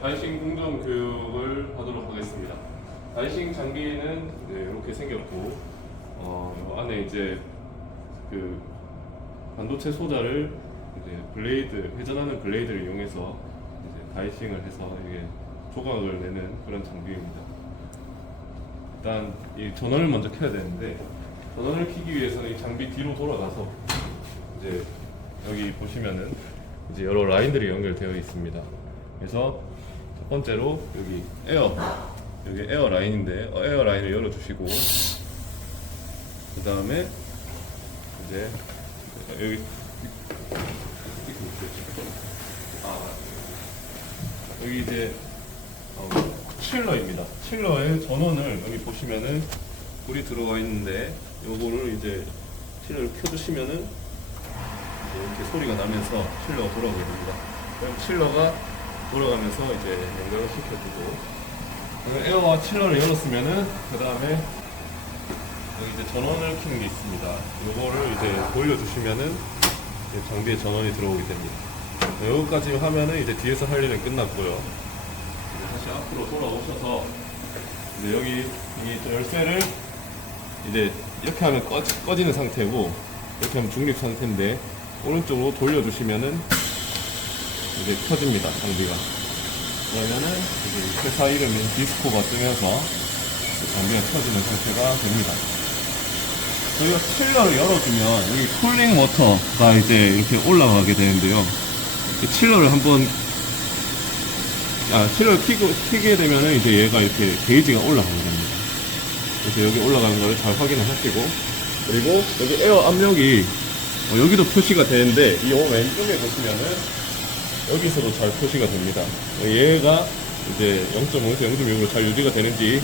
다이싱 공정 교육을 하도록 하겠습니다. 다이싱 장비는 이렇게 생겼고, 요 안에 이제 그 반도체 소자를 이제 블레이드, 회전하는 블레이드를 이용해서 이제 다이싱을 해서 이게 조각을 내는 그런 장비입니다. 일단 이 전원을 먼저 켜야 되는데, 전원을 켜기 위해서는 이 장비 뒤로 돌아가서 이제 여기 보시면은 이제 여러 라인들이 연결되어 있습니다. 그래서 첫 번째로 여기 에어 라인인데 에어 라인을 열어주시고, 그 다음에 이제 여기 이제 칠러입니다. 칠러의 전원을 여기 보시면은 불이 들어가 있는데, 요거를 이제 칠러를 켜주시면은 이렇게 소리가 나면서 칠러가 돌아오게 됩니다. 그럼 칠러가 돌아가면서 이제 연결을 시켜주고, 에어와 칠러를 열었으면은 그 다음에 여기 이제 전원을 켜는 게 있습니다. 요거를 이제 돌려주시면은 이제 장비에 전원이 들어오게 됩니다. 여기까지 하면은 이제 뒤에서 할 일은 끝났고요. 이제 다시 앞으로 돌아오셔서 이제 여기 이 열쇠를 이제 이렇게 하면 꺼지는 상태고, 이렇게 하면 중립 상태인데, 오른쪽으로 돌려주시면은 이제 켜집니다, 장비가. 그러면은 이제 회사 이름인 디스코가 뜨면서 장비가 켜지는 상태가 됩니다. 저희가 칠러를 열어주면 여기 쿨링 워터가 이제 이렇게 올라가게 되는데요. 칠러를 한번 칠러를 켜게 되면은 이제 얘가 이렇게 게이지가 올라가게 됩니다. 그래서 여기 올라가는 거를 잘 확인을 하시고, 그리고 여기 에어 압력이 여기도 표시가 되는데, 이 왼쪽에 보시면은 여기서도 잘 표시가 됩니다. 얘가 이제 0.5에서 0.6으로 잘 유지가 되는지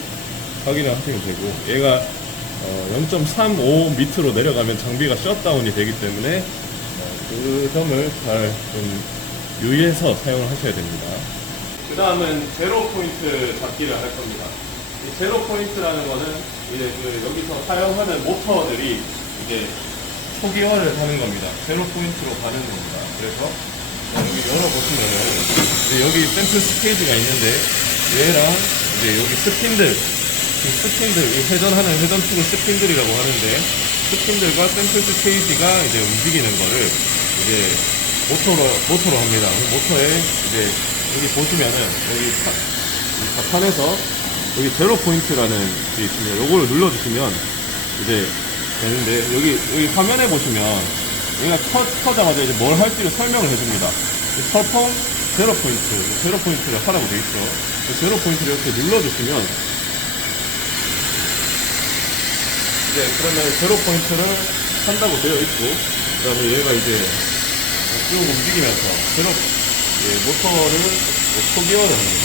확인을 하시면 되고, 얘가 0.35 밑으로 내려가면 장비가 셧다운이 되기 때문에 그 점을 잘 좀 유의해서 사용을 하셔야 됩니다. 그 다음은 제로 포인트 잡기를 할 겁니다. 이 제로 포인트라는 거는 이제 여기서 사용하는 모터들이 이제 초기화를 하는 겁니다. 제로 포인트로 가는 겁니다. 그래서 여기 열어보시면은 여기 샘플 스테이지가 있는데, 얘랑 이제 여기 스핀들, 이 회전하는 회전축을 스핀들이라고 하는데, 스핀들과 샘플 스테이지가 이제 움직이는 거를 이제 모터로 합니다. 모터에 이제 여기 보시면은 여기 자판에서 여기 제로 포인트라는 게 있습니다. 요거를 눌러주시면 이제 되는데, 여기 화면에 보시면 얘가 켜자마자 이제 뭘 할지를 설명을 해줍니다. 설정 제로 포인트를 하라고 되어 있죠. 제로 포인트를 이렇게 눌러주시면 이제 그러면 제로 포인트를 한다고 되어 있고, 그 다음에 얘가 이제 쭉 움직이면서 모터를 초기화를 합니다.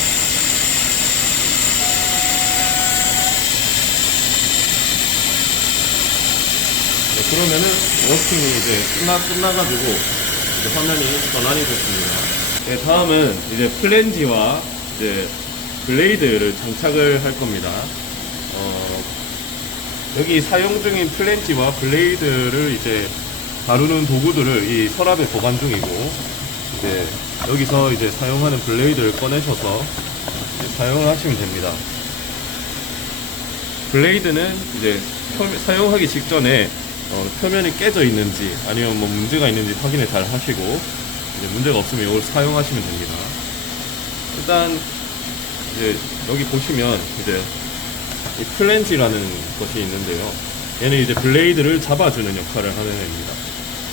그러면은 워킹이 이제 끝나가지고 이제 화면이 전환이 됐습니다. 네, 다음은 이제 플랜지와 이제 블레이드를 장착을 할 겁니다. 여기 사용 중인 플랜지와 블레이드를 이제 다루는 도구들을 이 서랍에 보관 중이고, 이제 여기서 이제 사용하는 블레이드를 꺼내셔서 이제 사용을 하시면 됩니다. 블레이드는 이제 사용하기 직전에 표면이 깨져 있는지 아니면 뭐 문제가 있는지 확인을 잘 하시고, 이제 문제가 없으면 이걸 사용하시면 됩니다. 일단 이제 여기 보시면 이제 이 플랜지라는 것이 있는데요. 얘는 이제 블레이드를 잡아주는 역할을 하는 애입니다.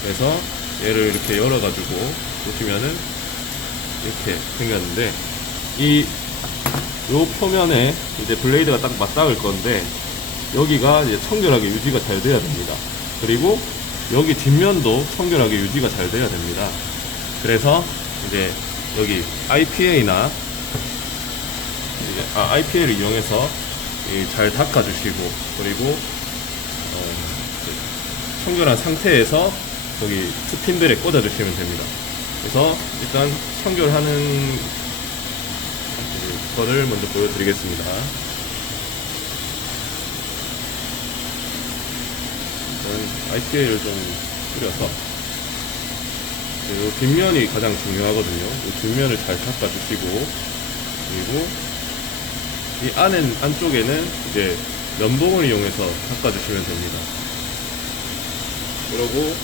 그래서 얘를 이렇게 열어가지고 보시면은 이렇게 생겼는데, 요 표면에 이제 블레이드가 딱 맞닿을 건데, 여기가 이제 청결하게 유지가 잘 돼야 됩니다. 그리고 여기 뒷면도 청결하게 유지가 잘 돼야 됩니다. 그래서 이제 여기 IPA를 이용해서 잘 닦아주시고, 그리고 청결한 상태에서 여기 스핀들에 꽂아주시면 됩니다. 그래서 일단 청결하는 거를 먼저 보여드리겠습니다. IPA를 좀 뿌려서, 이 뒷면이 가장 중요하거든요. 이 뒷면을 잘 닦아주시고, 그리고 이 안쪽에는 이제 면봉을 이용해서 닦아주시면 됩니다. 그리고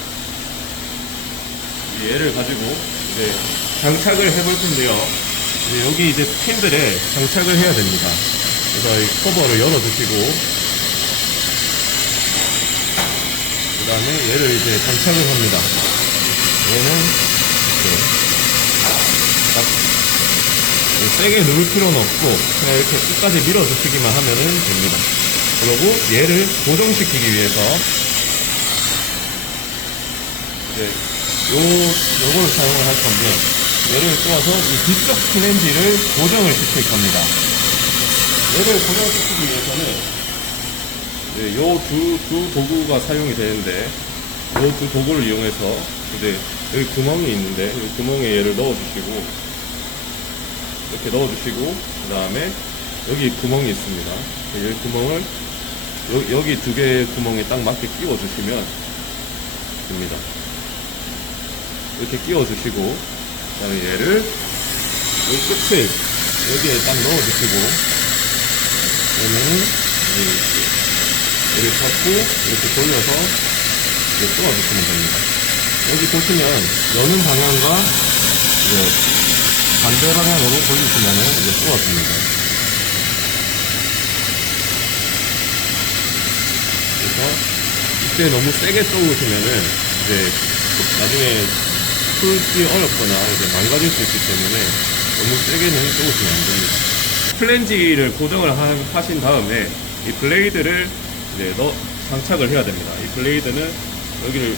얘를 가지고 이제 장착을 해볼 텐데요. 여기 이제 핀들에 장착을 해야 됩니다. 그래서 이 커버를 열어주시고, 그 다음에 얘를 이제 장착을 합니다. 얘는 딱 세게 누를 필요는 없고 그냥 이렇게 끝까지 밀어주시기만 하면 됩니다. 그리고 얘를 고정시키기 위해서 이제 요거를 사용을 할 건데, 얘를 쪼아서 이 뒤쪽 플랜지를 고정을 시킬 겁니다. 얘를 고정시키기 위해서는 요 두 도구가 사용이 되는데, 요 두 도구를 이용해서 이제 여기 구멍이 있는데 이 구멍에 얘를 넣어주시고, 이렇게 넣어주시고, 그 다음에 여기 구멍이 있습니다. 이 구멍을 여기 두 개의 구멍에 딱 맞게 끼워주시면 됩니다. 이렇게 끼워주시고, 그 다음에 얘를 이 끝을 여기에 딱 넣어주시고, 그러면 얘를 잡고 이렇게 돌려서 이제 쏘아주시면 됩니다. 여기 보시면 여는 방향과 이제 반대 방향으로 돌리시면 이제 쏘아줍니다. 그래서 이때 너무 세게 쏘으시면은 이제 나중에 풀기 어렵거나 이제 망가질 수 있기 때문에 너무 세게는 쏘으시면 안 됩니다. 플랜지를 고정을 하신 다음에 이 블레이드를 이제 장착을 해야 됩니다. 이 블레이드는 여기를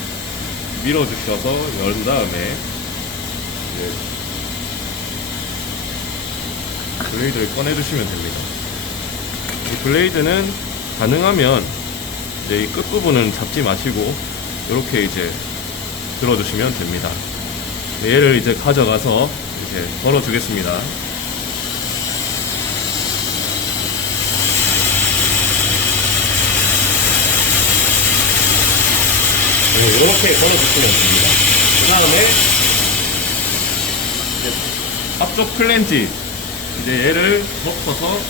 밀어주셔서 연 다음에 이제 블레이드를 꺼내주시면 됩니다. 이 블레이드는 가능하면 이제 이 끝부분은 잡지 마시고 이렇게 이제 들어주시면 됩니다. 얘를 이제 가져가서 이제 걸어주겠습니다. 이렇게 걸어주시면 됩니다. 그 다음에 앞쪽 플랜지 이제 얘를 덮어서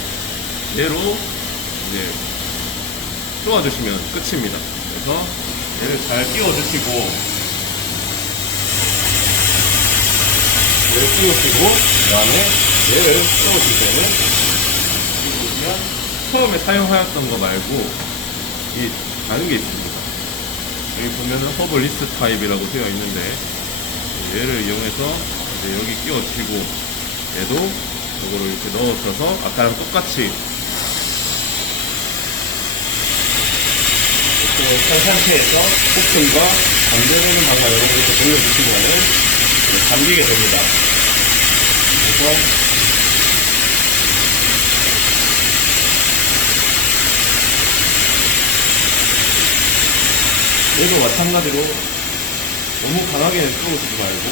얘로 이제 쪼아주시면 끝입니다. 그래서 얘를 잘 끼워주시고, 얘를 끼우시고, 그 다음에 얘를 끼워줄 때는 보시면 처음에 사용하였던 거 말고 이 다른 게 있습니다. 여기 보면은 허브 리스트 타입이라고 되어 있는데, 얘를 이용해서 이제 여기 끼워주시고, 얘도 이거를 이렇게 넣어줘서 아까랑 똑같이 이렇게 한 상태에서 폭풍과 반대되는 방향으로 이렇게 돌려주시면은 잠기게 됩니다. 그래서 얘도 마찬가지로 너무 강하게 쏘시지 말고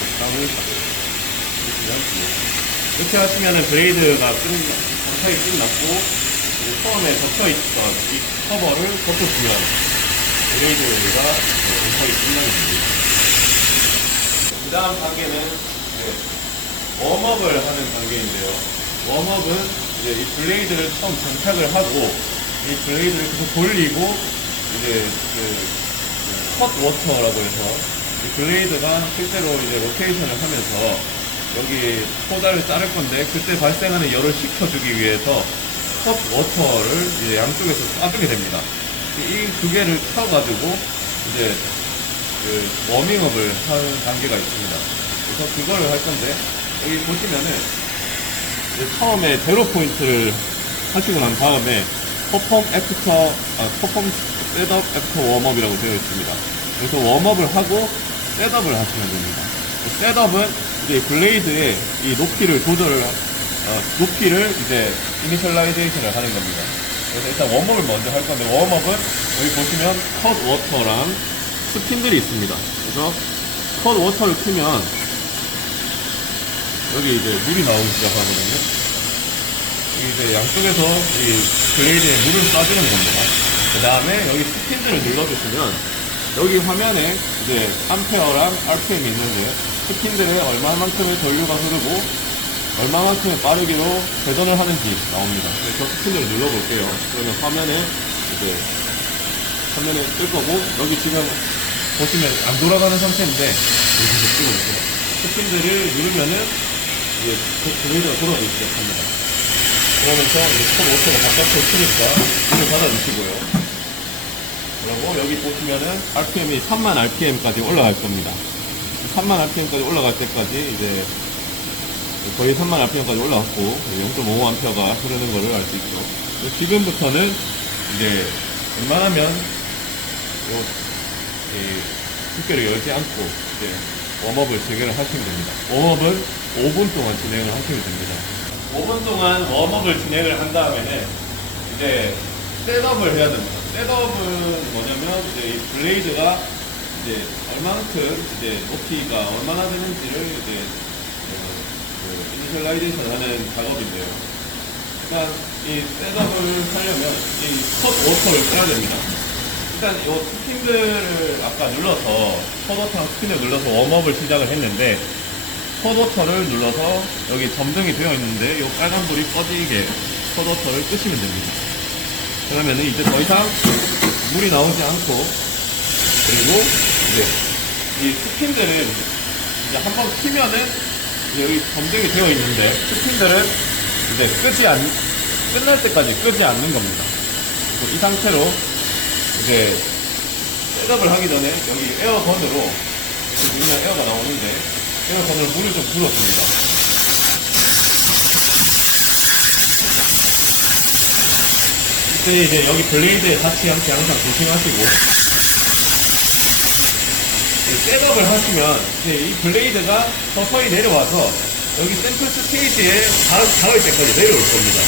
적당히 이렇게 하시면은 블레이드가 장착이 끝났고, 처음에 덮여있던 이 커버를 덮어주면 블레이드가 장착이 끝나게 됩니다. 그 다음 단계는 웜업을 하는 단계인데요. 웜업은 이제 이 블레이드를 처음 장착을 하고, 이 블레이드를 계속 돌리고, 이제 컷 워터라고 해서 이 블레이드가 실제로 이제 로테이션을 하면서 여기 포다를 자를 건데, 그때 발생하는 열을 식혀주기 위해서 컷 워터를 이제 양쪽에서 쏴주게 됩니다. 이 두 개를 켜가지고 이제 워밍업을 하는 단계가 있습니다. 그래서 그거를 할 건데, 여기 보시면은 처음에 제로 포인트를 하시고 난 다음에 퍼폼 셋업 애프터 웜업이라고 되어 있습니다. 그래서 웜업을 하고 셋업을 하시면 됩니다. 셋업은 이제 블레이드의 이 높이를 높이를 이제 이니셜라이제이션을 하는 겁니다. 그래서 일단 웜업을 먼저 할 건데, 웜업은 여기 보시면 컷 워터랑 스핀들이 있습니다. 그래서 컷 워터를 키면 여기 이제 물이 나오기 시작하거든요. 이제 양쪽에서 이 블레이드에 물을 쏴주는 겁니다. 그 다음에 여기 스핀들을 눌러주시면 여기 화면에 이제 암페어랑 RPM이 있는데, 스핀들에 얼마만큼의 전류가 흐르고 얼마만큼 빠르기로 회전을 하는지 나옵니다. 저 스피너를 눌러볼게요. 그러면 화면에 뜰 거고, 여기 지금 보시면 안 돌아가는 상태인데, 여기서 찍어주세요. 스핀들을 누르면은 이제 블레이드가 돌아가기 시작합니다. 그러면서 이제 톱 오토가 바깥으로 치니까 문을 닫아주시고요. 그리고 여기 보시면은 RPM이 3만 RPM까지 올라갈 겁니다. 3만 RPM까지 올라갈 때까지 이제 거의 3만 RPM까지 올라갔고 0.5A가 흐르는 거를 알 수 있죠. 지금부터는 이제 웬만하면 습기를 열지 않고 이제 웜업을 진행을 하시면 됩니다. 웜업을 5분 동안 진행을 하시면 됩니다. 5분 동안 웜업을 진행을 한 다음에는 이제 셋업을 해야 됩니다. 셋업은 뭐냐면 이제 이 블레이드가 이제 얼만큼 이제 높이가 얼마나 되는지를 이제 이니셜라이제이션 하는 작업인데요. 일단 이 셋업을 하려면 이 컷 워터를 써야 됩니다. 일단 이 스핀들을 아까 눌러서 컷 워터랑 스핀을 눌러서 웜업을 시작을 했는데 컷 워터를 눌러서 여기 점등이 되어 있는데 이 빨간 불이 꺼지게 컷 워터를 끄시면 됩니다. 그러면 이제 더 이상 물이 나오지 않고, 그리고 이제 이 스핀들은 이제 한번 키면은 여기 점등이 되어 있는데 스핀들은 이제 끝날 때까지 끄지 않는 겁니다. 이 상태로 이제 셋업을 하기 전에 여기 에어건으로 보면 에어가 나오는데 에어건으로 물을 좀 불었습니다. 이때 이제 여기 블레이드에 닿지 않게 항상 조심하시고, 셋업을 하시면 이제 이 블레이드가 서서히 내려와서 여기 샘플 스테이지에 닿을 때까지 내려올 겁니다.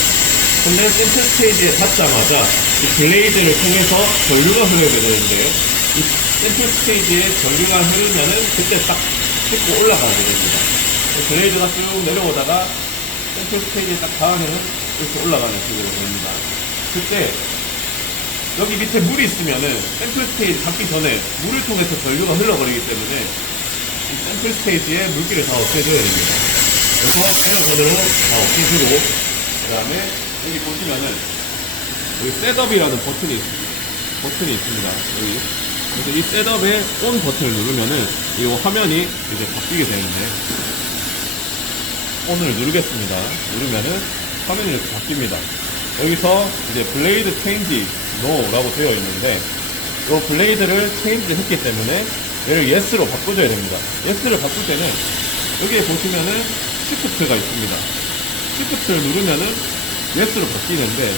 근데 샘플 스테이지에 닿자마자 이 블레이드를 통해서 전류가 흐르게 되는데요. 이 샘플 스테이지에 전류가 흐르면은 그때 딱 찍고 올라가게 됩니다. 블레이드가 쭉 내려오다가 샘플 스테이지에 딱 닿으면은 이렇게 올라가는 식으로 됩니다. 그때 여기 밑에 물이 있으면은 샘플 스테이지 닿기 전에 물을 통해서 전류가 흘러버리기 때문에 이 샘플 스테이지에 물기를 다 없애줘야 됩니다. 그래서 에어건으로 다 없애주고, 그 다음에 여기 보시면은 여기 셋업이라는 버튼이 있습니다. 여기. 그래서 이 셋업의 ON 버튼을 누르면은 이 화면이 이제 바뀌게 되는데, ON을 누르겠습니다. 누르면은 화면이 이렇게 바뀝니다. 여기서 이제 블레이드 체인지 NO라고 되어 있는데, 이 블레이드를 체인지 했기 때문에 얘를 YES로 바꿔줘야 됩니다. YES를 바꿀 때는 여기에 보시면은 시프트가 있습니다. 시프트를 누르면은 YES로 바뀌는데,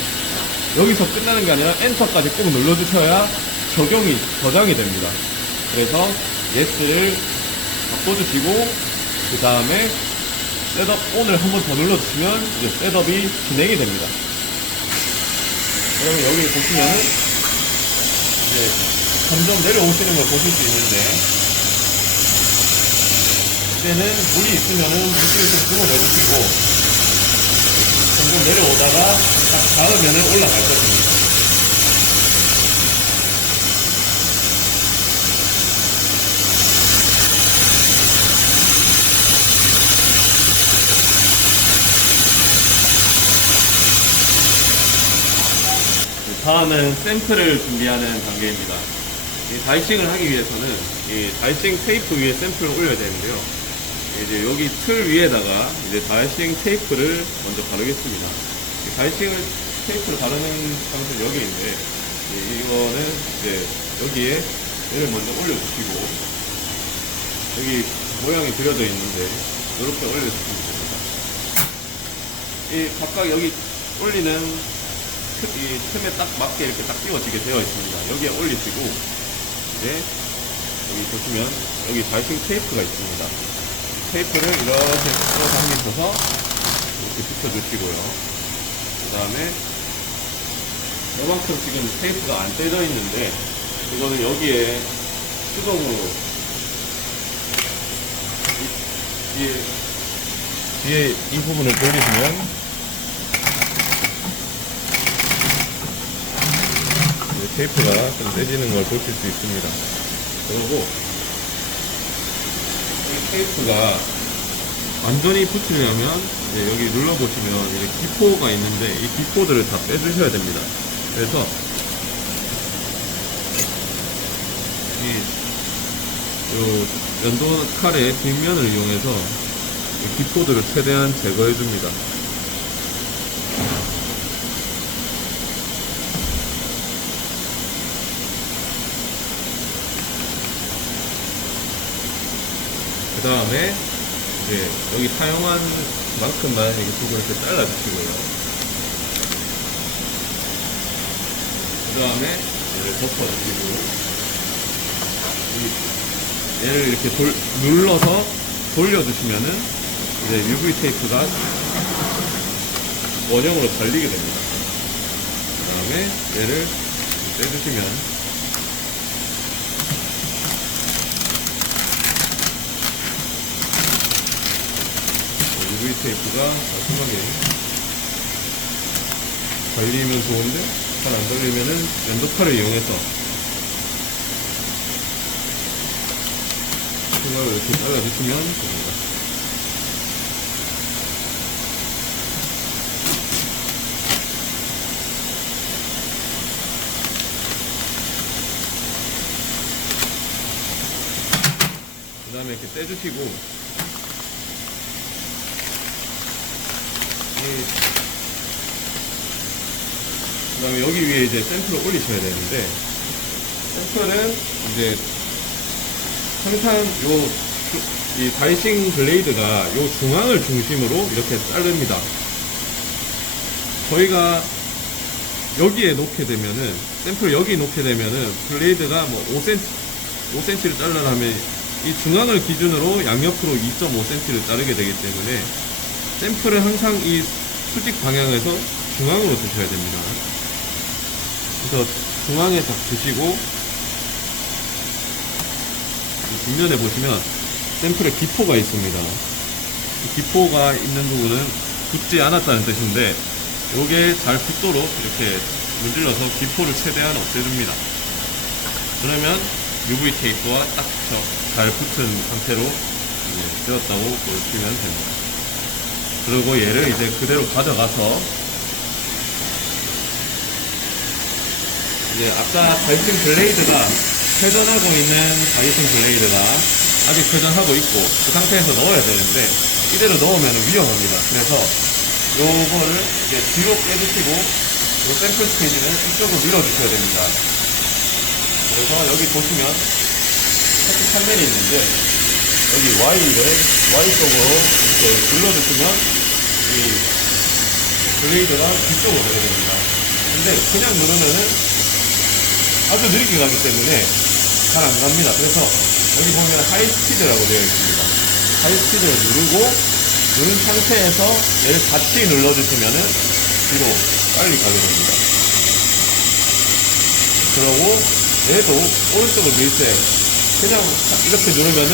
여기서 끝나는 게 아니라 엔터까지 꼭 눌러주셔야 저장이 됩니다. 그래서 YES를 바꿔주시고, 그 다음에 셋업 ON을 한 번 더 눌러주시면 이제 셋업이 진행이 됩니다. 그러면 여기 보시면은 이제 점점 내려오시는 걸 보실 수 있는데, 이때는 물이 있으면은 물기를 좀 끊어내주시고, 점점 내려오다가 딱 닿으면은 올라갈 것입니다. 다음은 샘플을 준비하는 단계입니다. 이 다이싱을 하기 위해서는 이 다이싱 테이프 위에 샘플을 올려야 되는데요. 이제 여기 틀 위에다가 이제 다이싱 테이프를 먼저 바르겠습니다. 이 다이싱 테이프를 바르는 장소는 여기인데, 이거는 이제 여기에 얘를 먼저 올려주시고, 여기 모양이 그려져 있는데 이렇게 올려주시면 됩니다. 이 각각 여기 올리는 이 틈에 딱 맞게 이렇게 딱 띄워지게 되어 있습니다. 여기에 올리시고, 이제 여기 보시면 여기 다이싱 테이프가 있습니다. 테이프를 이렇게 끌어 당기셔서 이렇게 붙여주시고요. 그 다음에 이만큼 지금 테이프가 안 떼져 있는데, 이거는 여기에 수동으로 뒤에 이 부분을 돌리시면 테이프가 좀 떼지는 걸 보실 수 있습니다. 그리고 이 테이프가 완전히 붙이려면 이제 여기 눌러보시면 이제 기포가 있는데 이 기포들을 다 빼주셔야 됩니다. 그래서 요 연도 칼의 뒷면을 이용해서 이 기포들을 최대한 제거해 줍니다. 그 다음에 이제 여기 사용한 만큼만 이렇게 두고 이렇게 잘라주시고요. 그 다음에 얘를 덮어주시고 얘를 이렇게 눌러서 돌려주시면은 이제 UV 테이프가 원형으로 달리게 됩니다. 그 다음에 얘를 떼주시면 UV 테이프가 깔끔하게 달리면 좋은데 잘 안 달리면은 연도칼을 이용해서 이걸 이렇게 잘라주시면 됩니다. 그 다음에 이렇게 떼주시고 그 다음에 여기 위에 이제 샘플을 올리셔야 되는데 샘플은 이제 항상 이 다이싱 블레이드가 요 중앙을 중심으로 이렇게 자릅니다. 저희가 여기에 놓게 되면은 샘플을 여기 놓게 되면은 블레이드가 뭐 5cm를 잘라라면 이 중앙을 기준으로 양옆으로 2.5cm를 자르게 되기 때문에 샘플은 항상 이 수직 방향에서 중앙으로 두셔야 됩니다. 그래서 중앙에 딱 두시고 뒷면에 보시면 샘플에 기포가 있습니다. 기포가 있는 부분은 붙지 않았다는 뜻인데 요게 잘 붙도록 이렇게 문질러서 기포를 최대한 없애줍니다. 그러면 UV 테이프와 딱 잘 붙은 상태로 되었다고 보시면 됩니다. 그리고 얘를 이제 그대로 가져가서 이제 아까 다이싱 블레이드가 회전하고 있는 다이싱 블레이드가 아직 회전하고 있고 그 상태에서 넣어야 되는데 이대로 넣으면 위험합니다. 그래서 요거를 이제 뒤로 빼주시고 요 샘플 스테이지는 이쪽으로 밀어주셔야 됩니다. 그래서 여기 보시면 판넬이 있는데 여기 Y 쪽으로 이렇게 눌러주시면 이 블레이드가 뒤쪽으로 가게 됩니다. 근데 그냥 누르면은 아주 느리게 가기 때문에 잘 안 갑니다. 그래서 여기 보면 하이 스피드라고 되어 있습니다. 하이 스피드를 누른 상태에서 얘를 같이 눌러주시면은 뒤로 빨리 가게 됩니다. 그러고 얘도 오른쪽으로 밀 때 그냥 이렇게 누르면은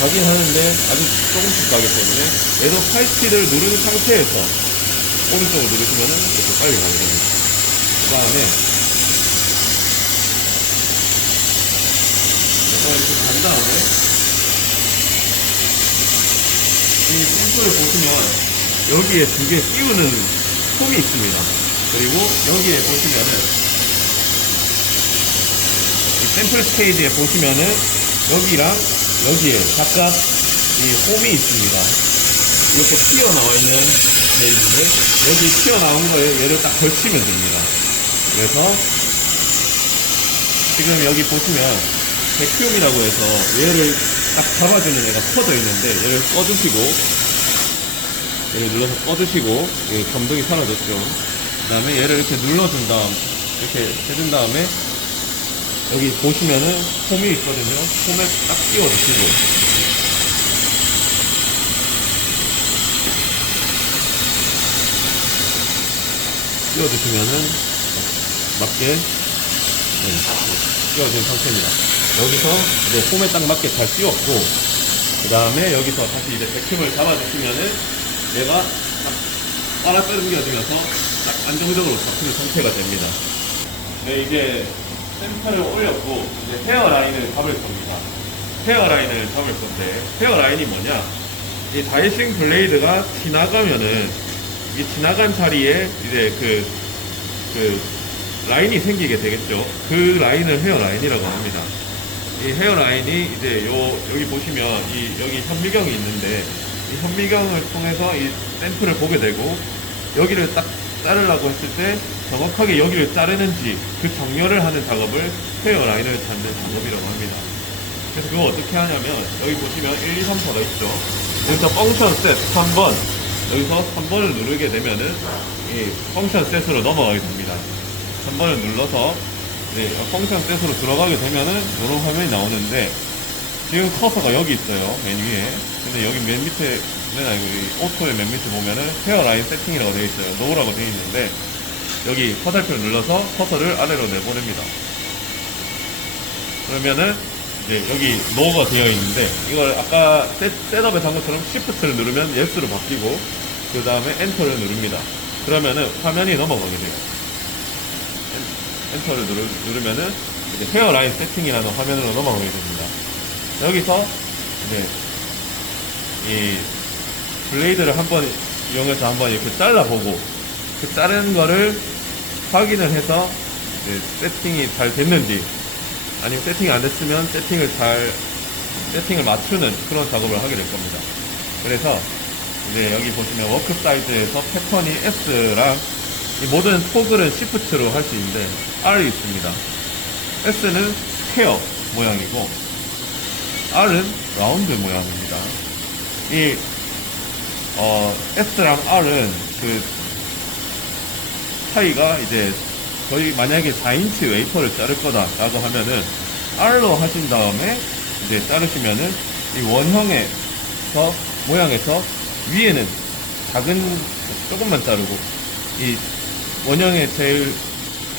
가긴 하는데 아주 조금씩 가기 때문에 얘도 하이 스피드를 누르는 상태에서 오른쪽으로 누르시면은 이렇게 빨리 가게 됩니다. 그 다음에 이렇게 간단하게 이 샘플을 보시면 여기에 두 개 끼우는 폼이 있습니다. 그리고 여기에 보시면은 이 샘플 스테이지에 보시면은 여기랑 여기에 각각 이 홈이 있습니다. 이렇게 튀어나와 있는 게 있는데 여기 튀어나온 거에 얘를 딱 걸치면 됩니다. 그래서 지금 여기 보시면 백큐움이라고 해서 얘를 딱 잡아주는 애가 퍼져 있는데 얘를 꺼주시고 얘를 눌러서 꺼주시고 감동이 사라졌죠. 그 다음에 얘를 이렇게 눌러준 다음 이렇게 해준 다음에 여기 보시면은 홈이 있거든요. 홈에 딱 끼워주시고 끼워주시면은 맞게 끼워진 상태입니다. 여기서 이제 홈에 딱 맞게 잘 끼웠고 그 다음에 여기서 다시 이제 백큐움을 잡아주시면은 얘가 딱 빨아당겨주면서 딱 안정적으로 잡히는 상태가 됩니다. 네, 이제 샘플을 올렸고 이제 헤어라인을 잡을 겁니다. 헤어라인을 잡을 건데 헤어라인이 뭐냐? 이 다이싱 블레이드가 지나가면은 이 지나간 자리에 이제 그 라인이 생기게 되겠죠. 그 라인을 헤어 라인이라고 합니다. 이 헤어 라인이 이제 여기 보시면 여기 현미경이 있는데 이 현미경을 통해서 이 샘플을 보게 되고 여기를 딱 자르려고 했을 때 정확하게 여기를 자르는지 그 정렬을 하는 작업을 헤어 라인을 찾는 작업이라고 합니다. 그래서 그거 어떻게 하냐면 여기 보시면 1, 2, 3, 4가 있죠. 여기서 펑션 셋 3번 여기서 3번을 누르게 되면은 이 펑션 셋으로 넘어가게 됩니다. 3번을 눌러서 펑션 셋으로 들어가게 되면은 이런 화면이 나오는데 지금 커서가 여기 있어요. 맨 위에. 근데 여기 맨 밑에 맨 아니고 이 오토의 맨 밑에 보면은 헤어 라인 세팅이라고 되어 있어요. 노우라고 되어 있는데 여기 화살표를 눌러서 커서를 아래로 내보냅니다. 그러면은 이제 여기 노가 되어 있는데 이걸 아까 셋업에 한 것처럼 시프트를 누르면 yes로 바뀌고 그 다음에 엔터를 누릅니다. 그러면은 화면이 넘어가게 돼요. 엔터를 누르면은 이제 헤어 라인 세팅이라는 화면으로 넘어가게 됩니다. 여기서 이제 이 블레이드를 한번 이용해서 한번 이렇게 잘라보고 그 자른 거를 확인을 해서 이제 세팅이 잘 됐는지 아니면 세팅이 안 됐으면 세팅을 맞추는 그런 작업을 하게 될 겁니다. 그래서 이제 여기 보시면 워크 사이즈에서 패턴이 S랑 이 모든 토글은 시프트로 할 수 있는데 R이 있습니다. S는 스퀘어 모양이고 R은 라운드 모양입니다. 이 S랑 R은 그 차이가 이제 저희 만약에 4인치 웨이퍼를 자를 거다라고 하면은 R로 하신 다음에 이제 자르시면은 이 원형에서 모양에서 위에는 조금만 자르고 이 원형의 제일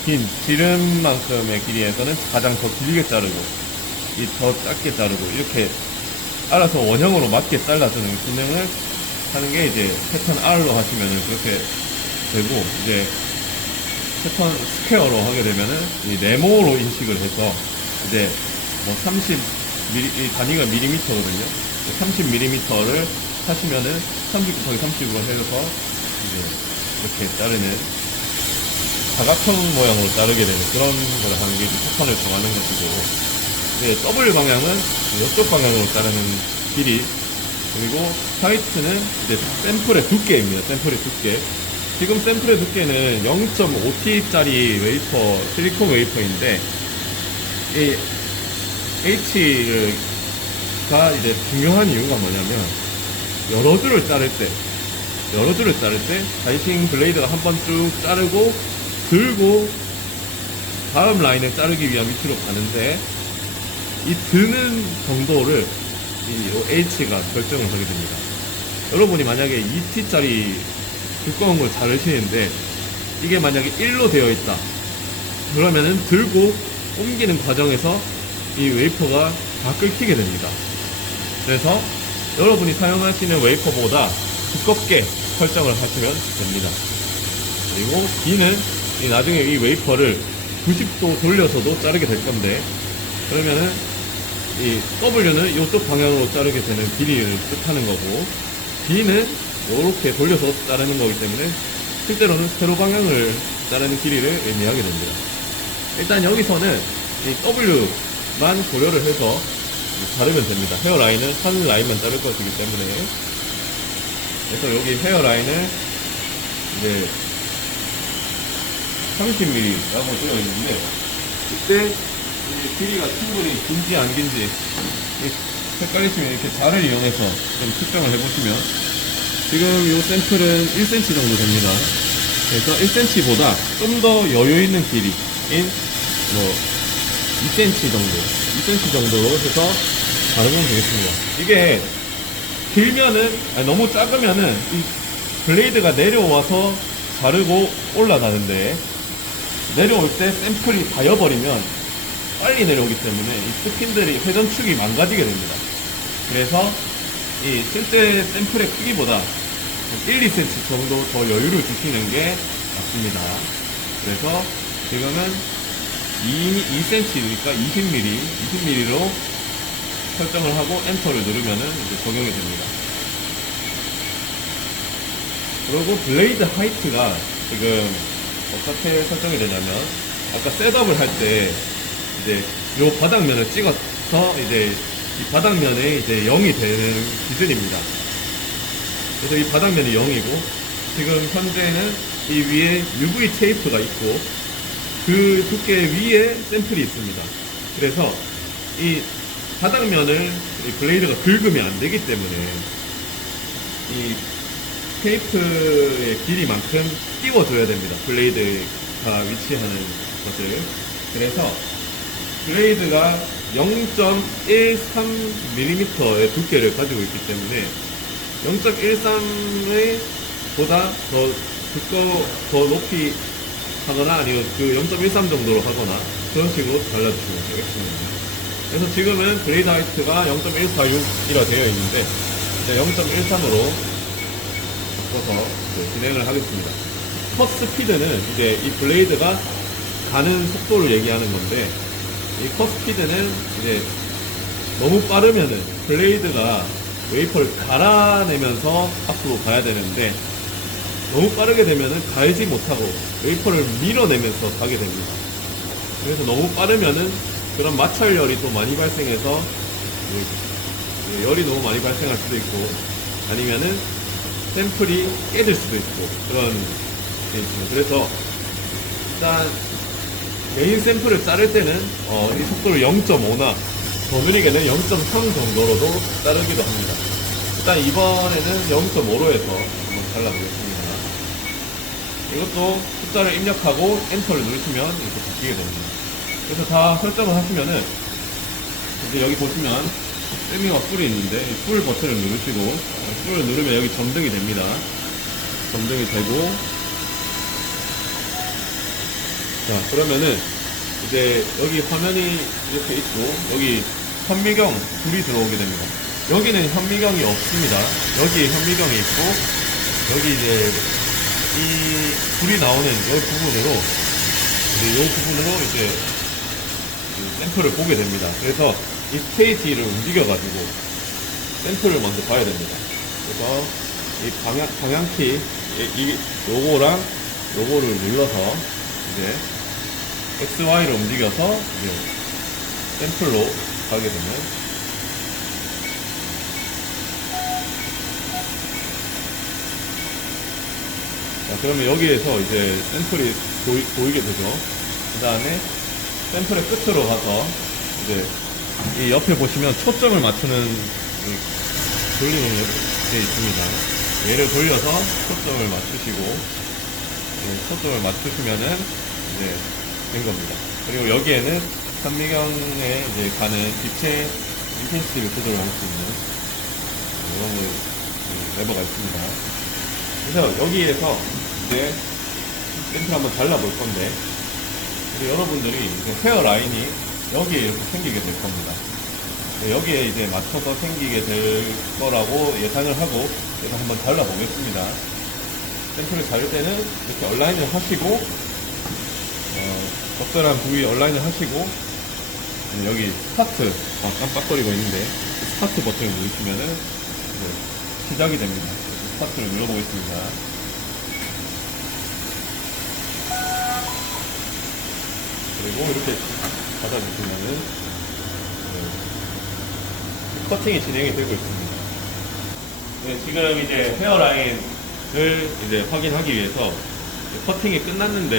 긴 지름만큼의 길이에서는 가장 더 길게 자르고 이 더 짧게 자르고 이렇게 알아서 원형으로 맞게 잘라주는 기능을 하는 게 이제 패턴 R로 하시면은 그렇게 되고 이제 패턴 스퀘어로 하게 되면은 이 네모로 인식을 해서 이제 뭐 30mm 이 단위가 밀리미터거든요. 30mm를 하시면은 30 곱하기 30으로 해서 이제 이렇게 자르는 사각형 모양으로 자르게 되는 그런 걸 하는 게 패턴을 정하는 것이고 이제 W 방향은 이쪽 방향으로 자르는 길이 그리고 하이트는 이제 샘플의 두께입니다. 샘플의 두께. 지금 샘플의 두께는 0.5T짜리 웨이퍼, 실리콘 웨이퍼인데, 이 H가 이제 중요한 이유가 뭐냐면, 여러 줄을 자를 때, 다이싱 블레이드가 한 번 쭉 자르고, 들고, 다음 라인을 자르기 위한 위치로 가는데, 이 드는 정도를 이 H가 결정을 하게 됩니다. 여러분이 만약에 2T짜리 두꺼운 걸 자르시는데 이게 만약에 1로 되어 있다 그러면은 들고 옮기는 과정에서 이 웨이퍼가 다 끓히게 됩니다. 그래서 여러분이 사용하시는 웨이퍼보다 두껍게 설정을 하시면 됩니다. 그리고 D는 나중에 이 웨이퍼를 90도 돌려서도 자르게 될 건데 그러면은 이 W는 이쪽 방향으로 자르게 되는 길이를 뜻하는 거고 D는 이렇게 돌려서 자르는 거기 때문에 실제로는 세로 방향을 자르는 길이를 의미하게 됩니다. 일단 여기서는 이 W만 고려를 해서 자르면 됩니다. 헤어 라인은 한 라인만 자를 것이기 때문에 그래서 여기 헤어 라인을 이제 30mm라고 되어 있는데 이때 길이가 충분히 긴지 안 긴지 헷갈리시면 이렇게 자를 이용해서 좀 측정을 해보시면 지금 이 샘플은 1cm 정도 됩니다. 그래서 1cm보다 좀 더 여유 있는 길이인 뭐 2cm 정도로 해서 자르면 되겠습니다. 이게 길면은 너무 작으면은 이 블레이드가 내려와서 자르고 올라가는데 내려올 때 샘플이 닿여버리면 빨리 내려오기 때문에 이 스핀들이 회전축이 망가지게 됩니다. 그래서 이 쓸 때 샘플의 크기보다 1, 2cm 정도 더 여유를 주시는 게 맞습니다. 그래서 지금은 2cm니까 20mm로 설정을 하고 엔터를 누르면은 이제 적용이 됩니다. 그리고 블레이드 하이트가 지금 어떻게 설정이 되냐면, 아까 셋업을 할 때 이제 요 바닥면을 찍어서 이제 이 바닥면에 이제 0이 되는 기준입니다. 그래서 이 바닥면이 0이고, 지금 현재는 이 위에 UV 테이프가 있고, 그 두께 위에 샘플이 있습니다. 그래서 이 바닥면을 이 블레이드가 긁으면 안 되기 때문에 이 테이프의 길이만큼 띄워줘야 됩니다. 블레이드가 위치하는 것을. 그래서 블레이드가 0.13mm의 두께를 가지고 있기 때문에 0.13의 보다 더 높이 하거나 아니면 그 0.13 정도로 하거나 그런 식으로 잘라주시면 되겠습니다. 그래서 지금은 블레이드 하이트가 0.146이라 되어 있는데 이제 0.13으로 바꿔서 진행을 하겠습니다. 컷 스피드는 이제 이 블레이드가 가는 속도를 얘기하는 건데, 이 컷 스피드는 이제 너무 빠르면은 블레이드가 웨이퍼를 갈아내면서 앞으로 가야 되는데, 너무 빠르게 되면은 갈지 못하고 웨이퍼를 밀어내면서 가게 됩니다. 그래서 너무 빠르면은 그런 마찰열이 또 많이 발생해서 열이 너무 많이 발생할 수도 있고, 아니면은 샘플이 깨질 수도 있고 그런 게 있습니다. 그래서 일단 메인 샘플을 자를 때는 이 속도를 0.5나 더 느리게는 0.3 정도로도 자르기도 합니다. 일단 이번에는 0.5로 해서 한번 잘라보겠습니다. 이것도 숫자를 입력하고 엔터를 누르시면 이렇게 바뀌게 됩니다. 그래서 다 설정을 하시면은 이제 여기 보시면 세미와 뿔이 있는데 뿔 버튼을 누르시고, 뿔을 누르면 여기 점등이 됩니다. 점등이 되고, 자 그러면은 이제 여기 화면이 이렇게 있고, 여기 현미경 불이 들어오게 됩니다. 여기는 현미경이 없습니다. 여기 현미경이 있고, 여기 이제 이 불이 나오는 이 부분으로 이제 샘플을 보게 됩니다. 그래서 이 스테이지를 움직여가지고 샘플을 먼저 봐야 됩니다. 그래서 이 방향키, 이 요거랑 요거를 눌러서 이제 XY를 움직여서 이제 샘플로 가게 되면, 자, 그러면 여기에서 이제 샘플이 보이게 되죠. 그 다음에 샘플의 끝으로 가서 이제 이 옆에 보시면 초점을 맞추는 돌리는 게 있습니다. 얘를 돌려서 초점을 맞추시고, 초점을 맞추시면은 이제 된 겁니다. 그리고 여기에는 현미경에 이제 가는 빛의 인텐시티를 조절할 수 있는 이런 레버가 있습니다. 그래서 여기에서 이제 샘플 한번 잘라볼 건데, 여러분들이 이제 헤어 라인이 여기에 이렇게 생기게 될 겁니다. 여기에 이제 맞춰서 생기게 될 거라고 예상을 하고, 그래서 한번 잘라보겠습니다. 샘플을 자를 때는 이렇게 얼라인을 하시고, 적절한 부위에 얼라인을 하시고, 여기 스타트, 깜빡거리고 있는데, 스타트 버튼을 누르시면은 시작이 됩니다. 스타트를 눌러보겠습니다. 그리고 이렇게 닫아주시면은 커팅이 진행이 되고 있습니다. 네, 지금 이제 헤어라인을 이제 확인하기 위해서 커팅이 끝났는데,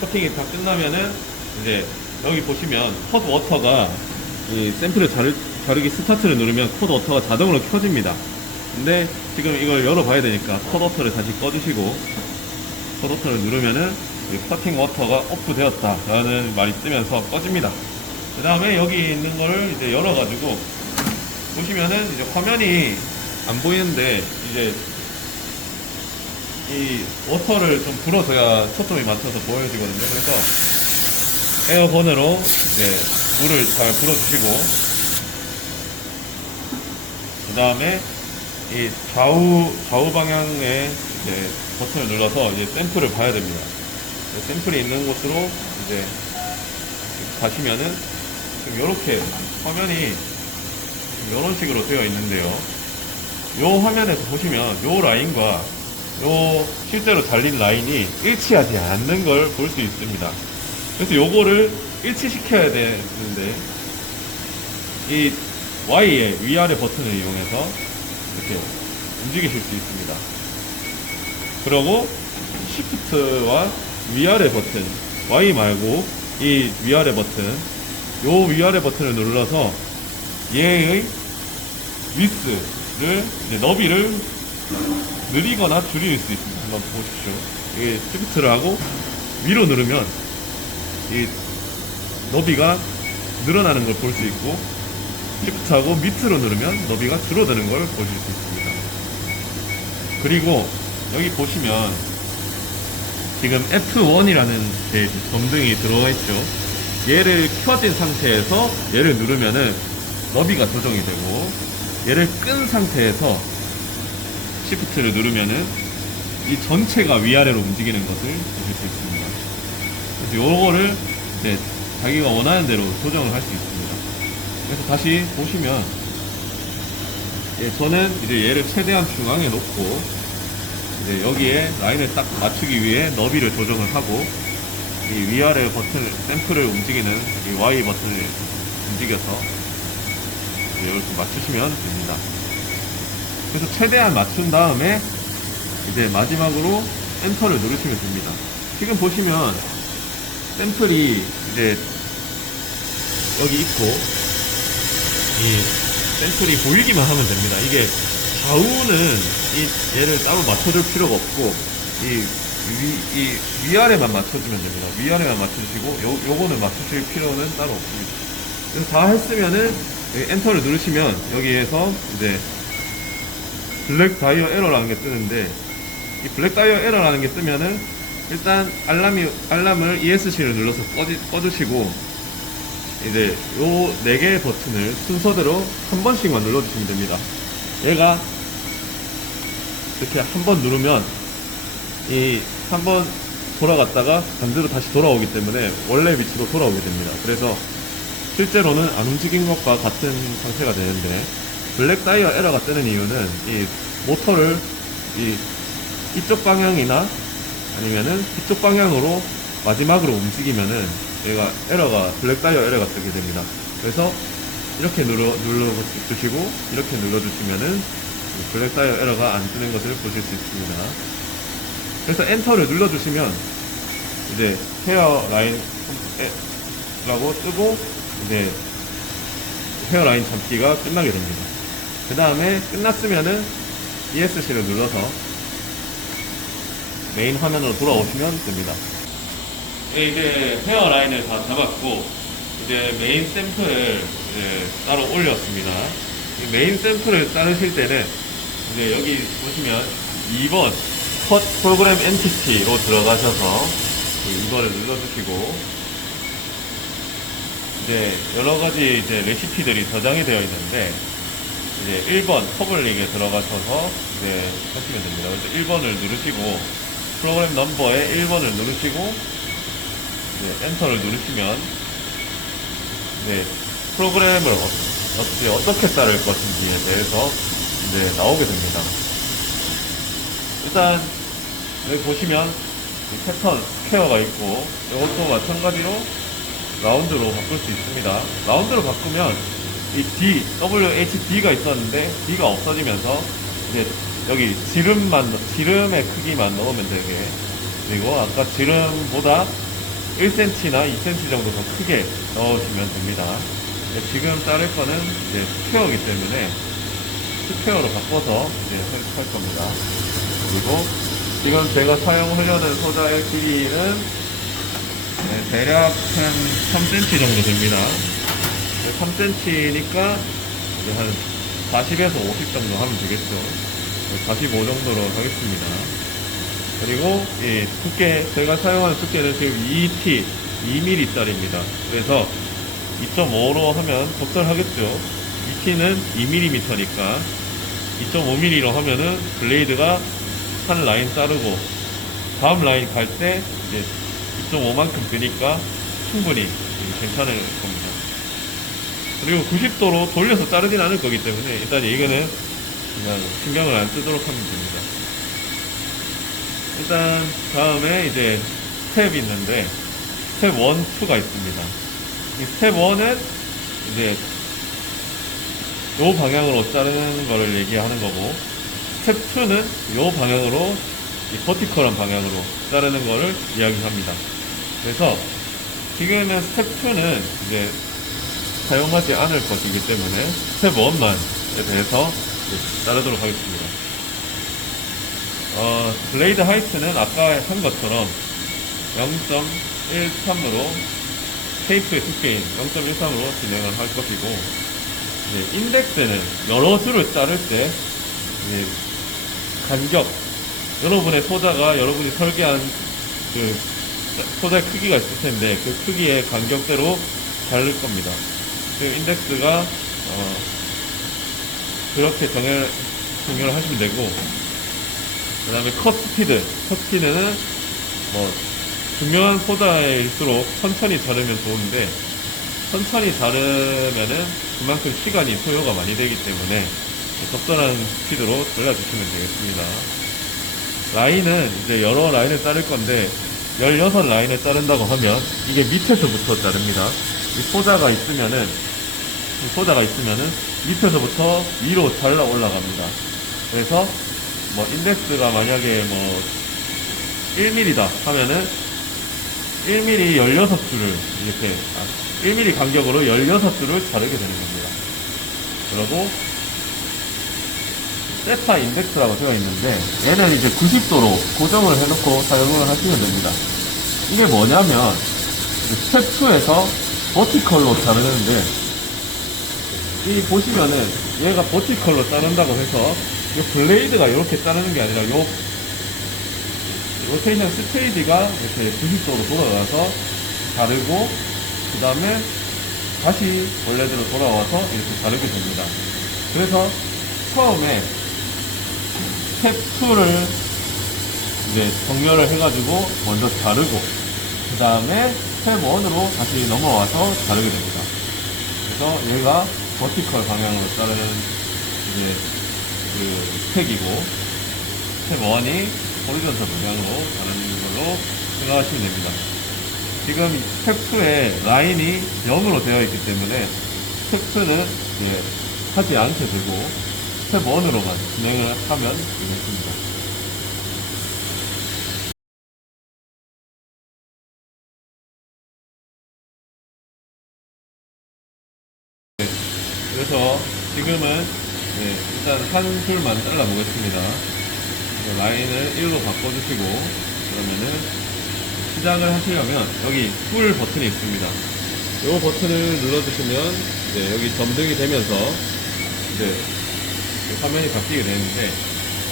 커팅이 다 끝나면은 이제 여기 보시면 컷 워터가 이 샘플을 자르기 스타트를 누르면 컷 워터가 자동으로 켜집니다. 근데 지금 이걸 열어봐야 되니까 컷 워터를 다시 꺼주시고, 컷 워터를 누르면은 커팅 워터가 오프 되었다 라는 말이 뜨면서 꺼집니다. 그 다음에 여기 있는 거를 이제 열어가지고 보시면은 이제 화면이 안 보이는데, 이제 이 워터를 좀 불어줘야 초점이 맞춰서 보여지거든요. 그래서 에어건으로 이제 물을 잘 불어주시고, 그 다음에 이 좌우 방향에 이제 버튼을 눌러서 이제 샘플을 봐야 됩니다. 샘플이 있는 곳으로 이제 가시면은 지금 이렇게 화면이 이런 식으로 되어 있는데요. 이 화면에서 보시면 이 라인과 실제로 달린 라인이 일치하지 않는 걸 볼 수 있습니다. 그래서 요거를 일치시켜야 되는데, 이 Y의 위아래 버튼을 이용해서 이렇게 움직이실 수 있습니다. 그리고 Shift와 위아래 버튼, Y 말고 이 위아래 버튼, 요 위아래 버튼을 눌러서 얘의 위스를, 너비를 느리거나 줄일 수 있습니다. 한번 보십시오. 이게 Shift를 하고 위로 누르면 이 너비가 늘어나는 걸 볼 수 있고, Shift하고 밑으로 누르면 너비가 줄어드는 걸 보실 수 있습니다. 그리고 여기 보시면 지금 F1이라는 점등이 들어가 있죠. 얘를 켜진 상태에서 얘를 누르면은 너비가 조정이 되고, 얘를 끈 상태에서 Shift를 누르면은 이 전체가 위아래로 움직이는 것을 보실 수 있습니다. 그래서 요거를 이제 자기가 원하는 대로 조정을 할 수 있습니다. 그래서 다시 보시면, 저는 이제 얘를 최대한 중앙에 놓고 이제 여기에 라인을 딱 맞추기 위해 너비를 조정을 하고, 이 위아래 버튼을, 샘플을 움직이는 이 Y 버튼을 움직여서 이렇게 맞추시면 됩니다. 그래서 최대한 맞춘 다음에 이제 마지막으로 엔터를 누르시면 됩니다. 지금 보시면 샘플이 이제 여기 있고, 이 샘플이 보이기만 하면 됩니다. 이게 좌우는 얘를 따로 맞춰줄 필요가 없고, 이 위아래만 맞춰주면 됩니다. 위아래만 맞춰주시고, 요거는 맞추실 필요는 따로 없습니다. 그래서 다 했으면은 엔터를 누르시면 여기에서 이제 블랙 다이어 에러라는 게 뜨는데, 이 블랙 다이어 에러라는 게 뜨면은 일단 알람을 ESC를 눌러서 꺼주시고, 이제 요 4개의 버튼을 순서대로 한 번씩만 눌러주시면 됩니다. 얘가 이렇게 한 번 누르면 이 한 번 돌아갔다가 반대로 다시 돌아오기 때문에 원래 위치로 돌아오게 됩니다. 그래서 실제로는 안 움직인 것과 같은 상태가 되는데, 블랙 다이어 에러가 뜨는 이유는 이 모터를 이쪽 방향이나 아니면은 이쪽 방향으로 마지막으로 움직이면은 얘가 블랙 다이어 에러가 뜨게 됩니다. 그래서 이렇게 눌러주시고 이렇게 눌러주시면은 블랙 다이어 에러가 안 뜨는 것을 보실 수 있습니다. 그래서 엔터를 눌러주시면 이제 헤어라인 라고 뜨고, 이제 헤어라인 잡기가 끝나게 됩니다. 그 다음에 끝났으면은 ESC를 눌러서 메인 화면으로 돌아오시면 됩니다. 이제 헤어라인을 다 잡았고, 이제 메인 샘플을 이제 따로 올렸습니다. 이 메인 샘플을 자르실 때는 이제 여기 보시면 2번 컷 프로그램 엔티티로 들어가셔서 이거를 눌러주시고, 이제 여러가지 이제 레시피들이 저장이 되어 있는데, 이제 1번 퍼블릭에 들어가셔서 이제 하시면 됩니다. 그래서 1번을 누르시고, 프로그램 넘버에 1번을 누르시고, 이제 엔터를 누르시면, 이제 프로그램을 어떻게 자를 것인지에 대해서 이제 나오게 됩니다. 일단 여기 보시면 패턴 스퀘어가 있고, 이것도 마찬가지로 라운드로 바꿀 수 있습니다. 라운드로 바꾸면 이 WHD가 있었는데 D가 없어지면서 이제 여기 지름의 크기만 넣으면 되게, 그리고 아까 지름보다 1cm나 2cm 정도 더 크게 넣으시면 됩니다. 지금 자를 거는 이제 스퀘어이기 때문에 스퀘어로 바꿔서 이제 할 겁니다. 그리고 지금 제가 사용하려는 소자의 길이는 대략 한 3cm 정도 됩니다. 3cm니까 한 40에서 50 정도 하면 되겠죠. 45 정도로 하겠습니다. 그리고 이 두께, 제가 사용하는 두께는 지금 2T, 2mm 짜리입니다. 그래서 2.5로 하면 적절하겠죠. 2T는 2mm니까 2.5mm로 하면은 블레이드가 한 라인 자르고 다음 라인 갈 때 이제 2.5만큼 되니까 충분히 괜찮을 겁니다. 그리고 90도로 돌려서 자르진 않을 거기 때문에 일단 이거는 그냥 신경을 안 쓰도록 하면 됩니다. 일단 다음에 이제 스텝이 있는데 스텝 1, 2가 있습니다. 이 스텝 1은 이제 요 방향으로 자르는 거를 얘기하는 거고, 스텝 2는 요 방향으로 이 버티컬한 방향으로 자르는 거를 이야기합니다. 그래서 지금은 스텝 2는 이제 사용하지 않을 것이기 때문에 스텝 1만에 대해서 자르도록 하겠습니다. 블레이드 하이트는 아까 한 것처럼 0.13으로 테이프의 두께인 0.13으로 진행을 할 것이고, 인덱스는 여러 줄을 자를 때 간격, 여러분의 소자가 여러분이 설계한 그 소자의 크기가 있을 텐데 그 크기의 간격대로 자를 겁니다. 그 인덱스가 그렇게 정렬을 하시면 되고, 그 다음에 컷 스피드는 뭐 중요한 소자일수록 천천히 자르면 좋은데, 천천히 자르면은 그만큼 시간이 소요가 많이 되기 때문에 적절한 스피드로 잘라주시면 되겠습니다. 라인은 이제 여러 라인을 자를 건데 16라인을 자른다고 하면 이게 밑에서부터 자릅니다. 이 소자가 있으면은 밑에서부터 위로 잘라 올라갑니다. 그래서 뭐 인덱스가 만약에 뭐 1mm다 하면은 1mm 16줄을 이렇게 1mm 간격으로 16줄을 자르게 되는 겁니다. 그리고 세타 인덱스라고 되어 있는데 얘는 이제 90도로 고정을 해놓고 사용을 하시면 됩니다. 이게 뭐냐면 스텝 2에서 버티컬로 자르는데, 이 보시면은 얘가 버티컬로 자른다고 해서 이 블레이드가 이렇게 자르는 게 아니라 요 로테이션 스테이지가 이렇게 90도로 돌아가서 자르고, 그 다음에 다시 원래대로 돌아와서 이렇게 자르게 됩니다. 그래서 처음에 스텝 2를 이제 정렬을 해가지고 먼저 자르고, 그 다음에 스텝 1으로 다시 넘어와서 자르게 됩니다. 그래서 얘가 버티컬 방향으로 자르는 이제 그 스택이고, 스텝 1이 호리전탈 방향으로 자르는 걸로 생각하시면 됩니다. 지금 스텝 2에 라인이 0으로 되어 있기 때문에 스텝 2는 하지 않게 두고 스텝 1으로만 진행을 하면 되겠습니다. 그래서 지금은 일단 한 줄만 잘라 보겠습니다. 라인을 1로 바꿔주시고, 그러면은 시작을 하시려면 여기 풀 버튼이 있습니다. 이 버튼을 눌러주시면 여기 점등이 되면서 이제 화면이 바뀌게 되는데,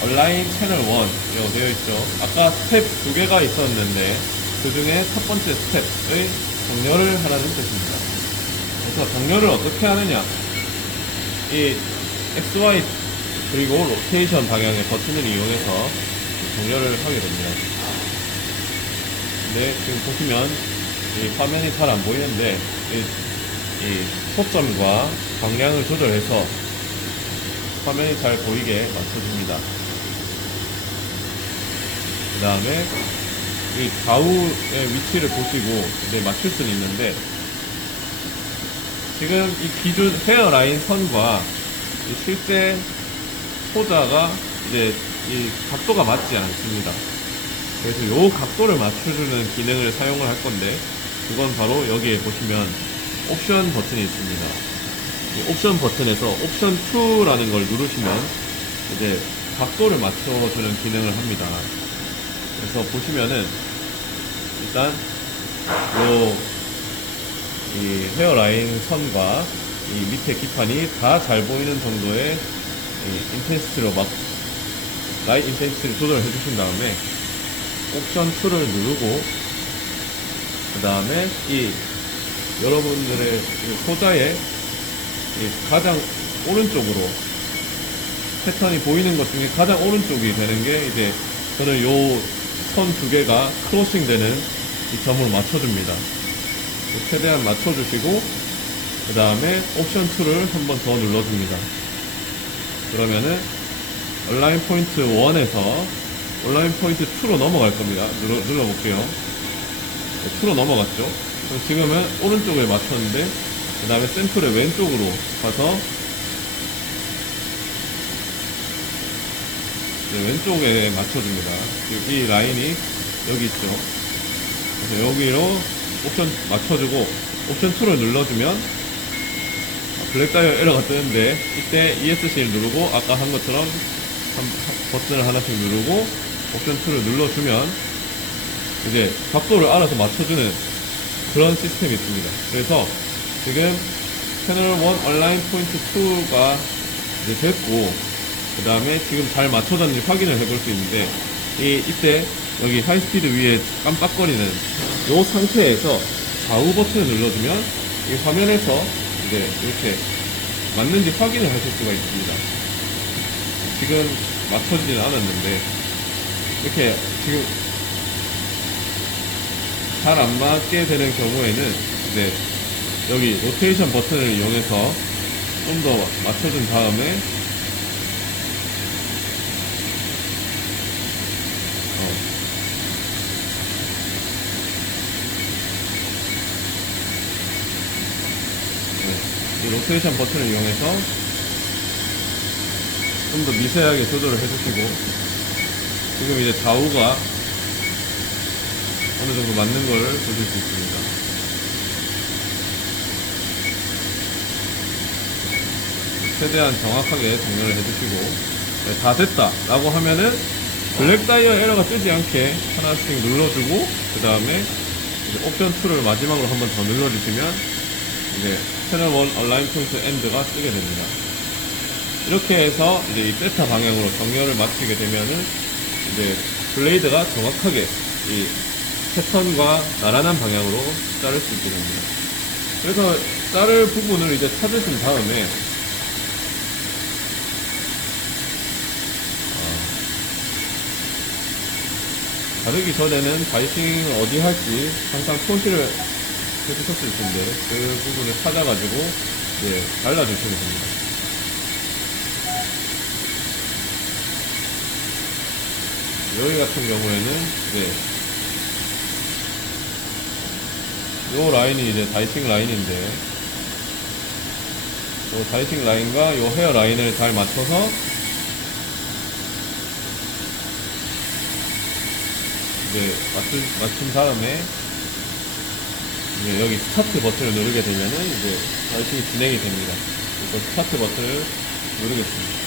온라인 채널 1이라고 되어 있죠. 아까 스텝 2개가 있었는데 그 중에 첫 번째 스텝의 정렬을 하라는 뜻입니다. 그래서 정렬을 어떻게 하느냐, 이 XY 그리고 로테이션 방향의 버튼을 이용해서 정렬을 하게 됩니다. 근데 지금 보시면 이 화면이 잘 안 보이는데 이 초점과 방향을 조절해서 화면이 잘 보이게 맞춰줍니다. 그 다음에 이 좌우의 위치를 보시고 이제 맞출 수는 있는데, 지금 이 기준 헤어라인 선과 이 실제 소자가 이제 이 각도가 맞지 않습니다. 그래서 이 각도를 맞춰주는 기능을 사용을 할 건데, 그건 바로 여기에 보시면 옵션 버튼이 있습니다. 이 옵션 버튼에서 옵션 2라는 걸 누르시면 이제 각도를 맞춰주는 기능을 합니다. 그래서 보시면은 일단 이 헤어라인 선과 이 밑에 기판이 다 잘 보이는 정도의 인텐시티로 라이트 인텐시티를 조절해 주신 다음에 옵션 2를 누르고, 그 다음에 이 여러분들의 소자의 가장 오른쪽으로 패턴이 보이는 것 중에 가장 오른쪽이 되는 게 이제 저는 요 선 두 개가 크로싱 되는 이 점으로 맞춰줍니다. 최대한 맞춰주시고, 그 다음에 옵션 2를 한 번 더 눌러줍니다. 그러면은 얼라인 포인트 1에서 온라인 포인트 2로 넘어갈 겁니다. 눌러볼게요. 네, 2로 넘어갔죠. 그럼 지금은 오른쪽에 맞췄는데, 그 다음에 샘플을 왼쪽으로 가서, 네, 왼쪽에 맞춰줍니다. 이 라인이 여기 있죠. 그래서 여기로 옵션 맞춰주고, 옵션 2를 눌러주면, 블랙 다이어 에러가 뜨는데, 이때 ESC를 누르고, 아까 한 것처럼 버튼을 하나씩 누르고, 옵션 2를 눌러주면, 이제 각도를 알아서 맞춰주는 그런 시스템이 있습니다. 그래서 지금 채널 1 온라인 포인트 2가 이제 됐고, 그 다음에 지금 잘 맞춰졌는지 확인을 해볼 수 있는데, 이때 여기 하이스피드 위에 깜빡거리는 이 상태에서 좌우 버튼을 눌러주면 이 화면에서 이제 이렇게 맞는지 확인을 하실 수가 있습니다. 지금 맞춰지지는 않았는데, 이렇게 지금 잘 안 맞게 되는 경우에는 이제 여기 로테이션 버튼을 이용해서 좀 더 맞춰준 다음에 이 로테이션 버튼을 이용해서 좀 더 미세하게 조절을 해주시고, 지금 이제 좌우가 어느 정도 맞는 걸 보실 수 있습니다. 최대한 정확하게 정렬을 해주시고, 네, 다 됐다 라고 하면은 블랙 다이어 에러가 뜨지 않게 하나씩 눌러주고, 그 다음에 옵션 2를 마지막으로 한번 더 눌러주시면 이제 채널 1 온라인 포인트 엔드가 뜨게 됩니다. 이렇게 해서 이제 이 세타 방향으로 정렬을 마치게 되면은 이제 블레이드가 정확하게 이 패턴과 나란한 방향으로 자를 수 있게 됩니다. 그래서 자를 부분을 이제 찾으신 다음에 자르기 전에는 바이싱을 어디 할지 항상 표시를 해주셨을 텐데, 그 부분을 찾아가지고 이제 잘라주시면 됩니다. 여기 같은 경우에는 이제 요 라인이 이제 다이싱 라인인데, 요 다이싱 라인과 요 헤어 라인을 잘 맞춰서 이제 맞춘 다음에 이제 여기 스타트 버튼을 누르게 되면은 이제 다이싱이 진행이 됩니다. 그래서 스타트 버튼을 누르겠습니다.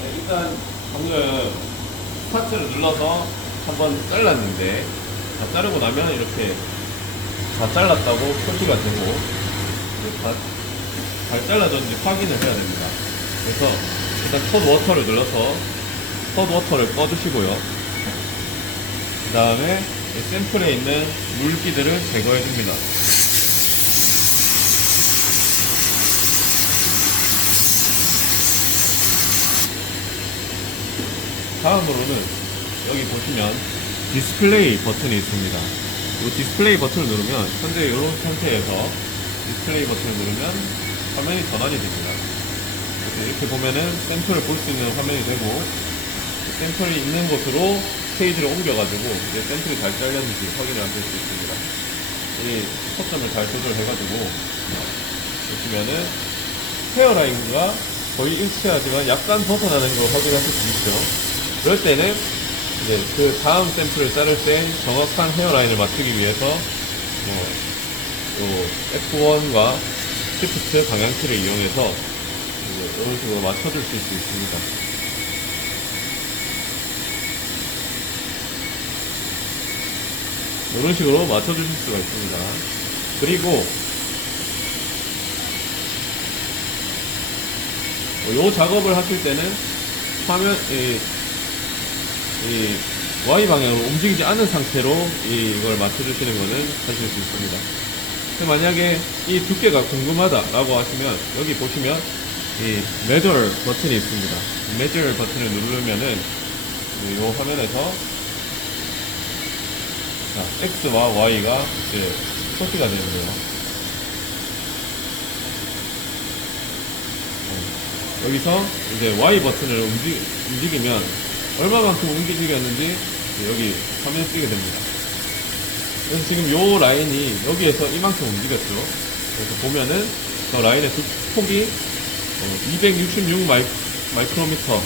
네, 일단 방금 스타트를 눌러서 한번 잘랐는데, 다 자르고 나면 이렇게 다 잘랐다고 표시가 되고, 잘 잘라졌는지 확인을 해야 됩니다. 그래서 일단 컷 워터를 눌러서 컷 워터를 꺼주시고요. 그 다음에 샘플에 있는 물기들을 제거해 줍니다. 다음으로는 여기 보시면 디스플레이 버튼이 있습니다. 이 디스플레이 버튼을 누르면 현재 이런 상태에서 디스플레이 버튼을 누르면 화면이 전환이 됩니다. 그래서 이렇게 보면은 샘플을 볼 수 있는 화면이 되고, 샘플이 있는 곳으로 페이지를 옮겨가지고 이제 샘플이 잘 잘렸는지 확인을 하실 수 있습니다. 이 초점을 잘 조절해가지고 보시면은 헤어라인과 거의 일치하지만 약간 벗어나는 걸 확인하실 수 있죠. 그럴 때는 이제 그 다음 샘플을 자를 때 정확한 헤어라인을 맞추기 위해서 F1과 Shift 방향키를 이용해서 이런 식으로 맞춰줄 수 있습니다. 이런 식으로 맞춰주실 수가 있습니다. 그리고 이 작업을 하실 때는 화면 이 Y 방향으로 움직이지 않은 상태로 이걸 맞춰주시는 것은 하실 수 있습니다. 만약에 이 두께가 궁금하다라고 하시면 여기 보시면 이 measure 버튼이 있습니다. measure 버튼을 누르면은 이 화면에서 자, X와 Y가 이제 표시가 되는데요. 여기서 이제 Y 버튼을 움직이면 얼마만큼 움직이겠는지 여기 화면에 뜨게 됩니다. 그래서 지금 요 라인이 여기에서 이만큼 움직였죠. 그래서 보면은 저 라인의 그 폭이 266 마이크로미터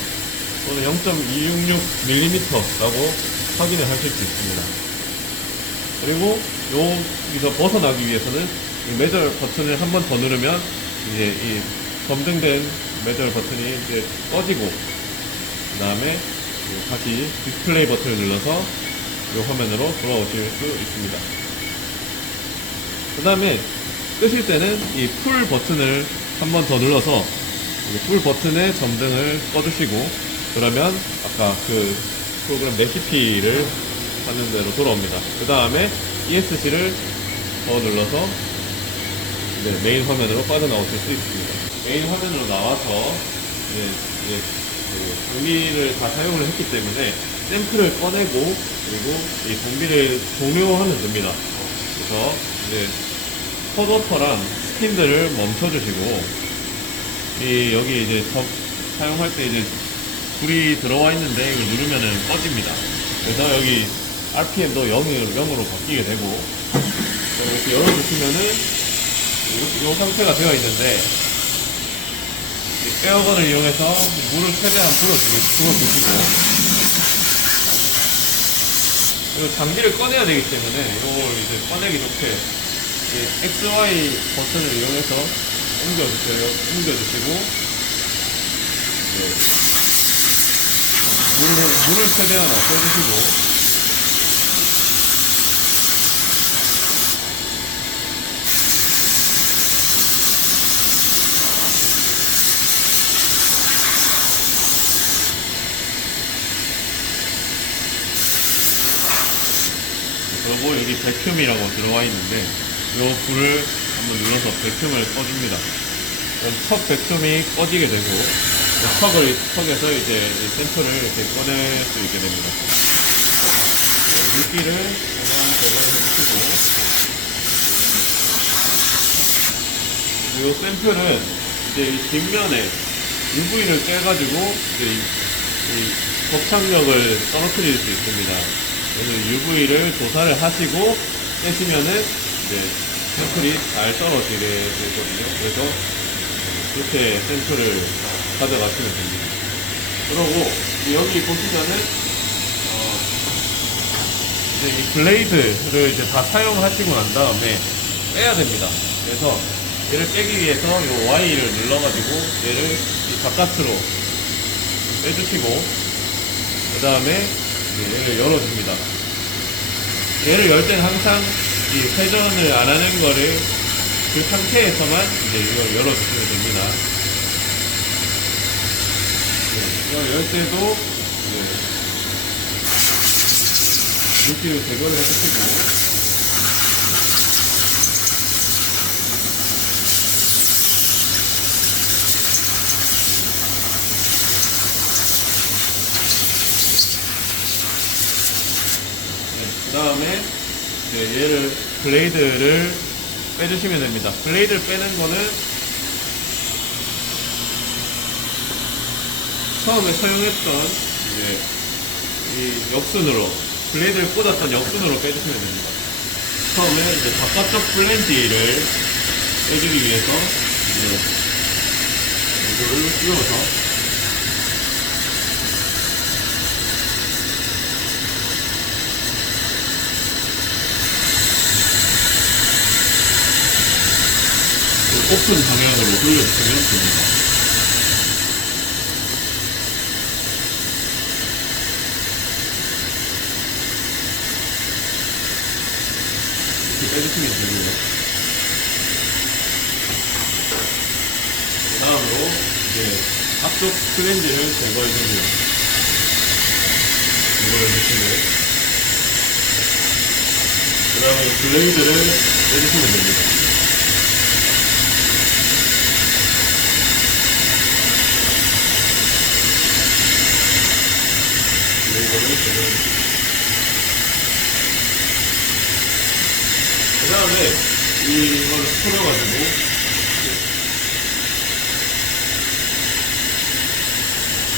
또는 0.266mm라고 확인을 하실 수 있습니다. 그리고 여기서 벗어나기 위해서는 이 매절 버튼을 한 번 더 누르면 이제 이 검증된 매절 버튼이 이제 꺼지고 그 다음에 다시 디스플레이 버튼을 눌러서 이 화면으로 돌아오실 수 있습니다. 그 다음에 끄실 때는 이 풀 버튼을 한 번 더 눌러서 풀 버튼의 점등을 꺼주시고 그러면 아까 그 프로그램 레시피를 하는 대로 돌아옵니다. 그 다음에 ESC를 더 눌러서 메인 화면으로 빠져나오실 수 있습니다. 메인 화면으로 나와서 이제 그 동비를 다 사용을 했기 때문에 샘플을 꺼내고 그리고 이 동비를 종료하면 됩니다. 그래서 이제 컷오터랑 스핀들을 멈춰주시고 여기 이제 사용할 때 이제 불이 들어와 있는데 이걸 누르면은 꺼집니다. 그래서 여기 RPM도 0으로 바뀌게 되고 이렇게 열어주시면은 이 상태가 되어 있는데 에어건을 이용해서 물을 최대한 부어주시고 그리고 장비를 꺼내야 되기 때문에 이걸 이제 꺼내기 좋게 XY 버튼을 이용해서 옮겨주시고 물을 최대한 없애주시고 그리고 여기 백큐이라고 들어와 있는데 이 불을 한번 눌러서 백큐을 꺼줍니다. 그럼 첫 백큐이 꺼지게 되고 턱에서 이제 샘플을 이렇게 꺼낼 수 있게 됩니다. 물기를 그냥 제거해 주시고 이 샘플은 이제 이 뒷면에 UV를 쬐가지고 이제 이 접착력을 떨어뜨릴 수 있습니다. 그래서 UV를 조사를 하시고 떼시면은 이제 샘플이 잘 떨어지게 되거든요. 그래서 이렇게 샘플을 가져가시면 됩니다. 그리고 여기 보시면은 이제 이 블레이드를 이제 다 사용하시고 난 다음에 빼야 됩니다. 그래서 얘를 빼기 위해서 이 Y를 눌러가지고 얘를 이 바깥으로 빼주시고 그 다음에 얘를 열어줍니다. 얘를 열 때는 항상 이 회전을 안 하는 거를 그 상태에서만 이제 이걸 열어주시면 됩니다. 이걸 열 때도 물기를 제거를 해주시고 그 다음에 얘를 블레이드를 빼주시면 됩니다. 블레이드를 빼는 거는 처음에 사용했던 이 역순으로 블레이드를 꽂았던 역순으로 빼주시면 됩니다. 처음에 이제 바깥쪽 플랜지를 빼주기 위해서 이거를 씌워서 오픈 방향으로 돌려주시면 됩니다. 이렇게 빼주시면 되고요. 그 다음으로 이제 앞쪽 플랜지를 제거해줍니다. 제거해주시고 그 다음에 블레이드를 빼주시면 됩니다. 다음에 이걸 풀어가지고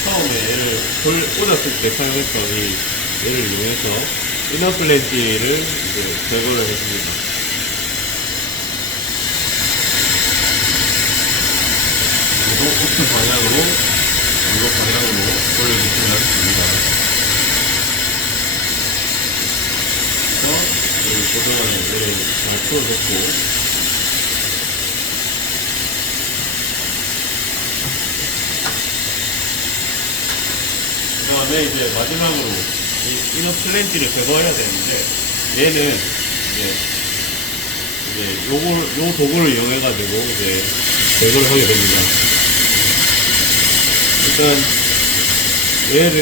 처음에 얘를 돌 꽂았을 때 사용했던 이 얘를 이용해서 이너 플랜지를 이제 제거를 해줍니다. 그리고 같은 방향으로 이거 방향으로 돌려주시면 됩니다. 그래서 고정하는 얘를 잘 풀어줬고 그 다음에 이제 마지막으로 이 이너 플랜지를 제거해야 되는데 얘는 이제 요 도구를 이용해가지고 이제 제거를 하게 됩니다. 일단 얘를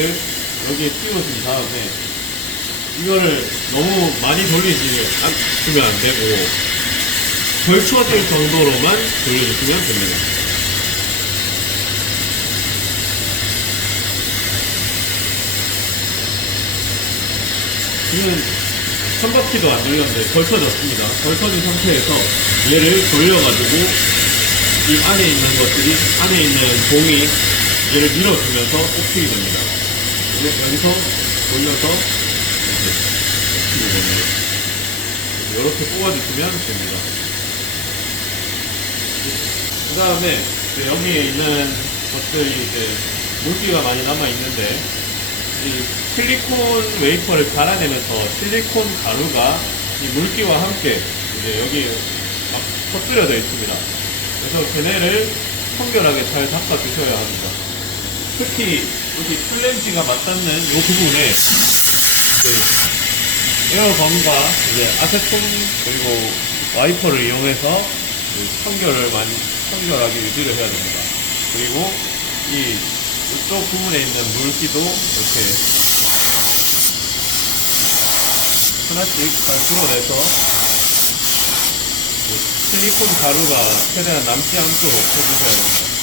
여기에 띄워준 다음에 이거를 너무 많이 돌리시면 안 되고 걸쳐질 정도로만 돌려주시면 됩니다. 지금 한 바퀴도 안 돌렸는데 걸쳐졌습니다. 걸쳐진 상태에서 얘를 돌려가지고 이 안에 있는 것들이, 안에 있는 봉이 얘를 밀어주면서 뽑히게 됩니다. 여기서 돌려서 이렇게 뽑히게 됩니다. 이렇게 뽑아주시면 됩니다. 그 다음에 여기에 있는 것들이 이제 물기가 많이 남아있는데 이 실리콘 웨이퍼를 갈아내면서 실리콘 가루가 이 물기와 함께 이제 여기 막 퍼뜨려져 있습니다. 그래서 걔네를 청결하게 잘 닦아주셔야 합니다. 특히 여기 플랜지가 맞닿는 이 부분에 에어건과 이제 아세톤 그리고 와이퍼를 이용해서 청결하게 유지를 해야 됩니다. 그리고 이쪽 부분에 있는 물기도 이렇게 하나씩 잘 풀어내서 실리콘 가루가 최대한 남지 않도록 해주셔야 됩니다.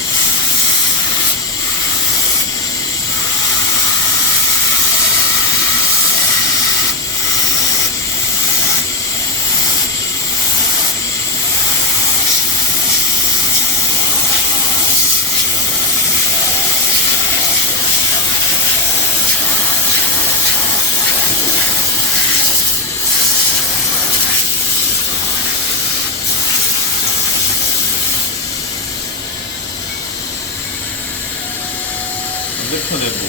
반대편에도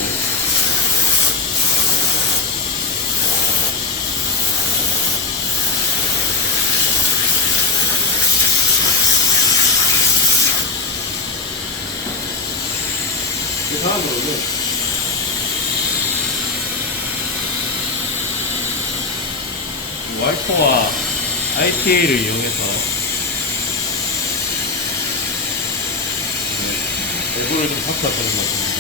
그 다음으로는 와이퍼와 ITA를 이용해서 내부를 좀 닦아주는 것입니다.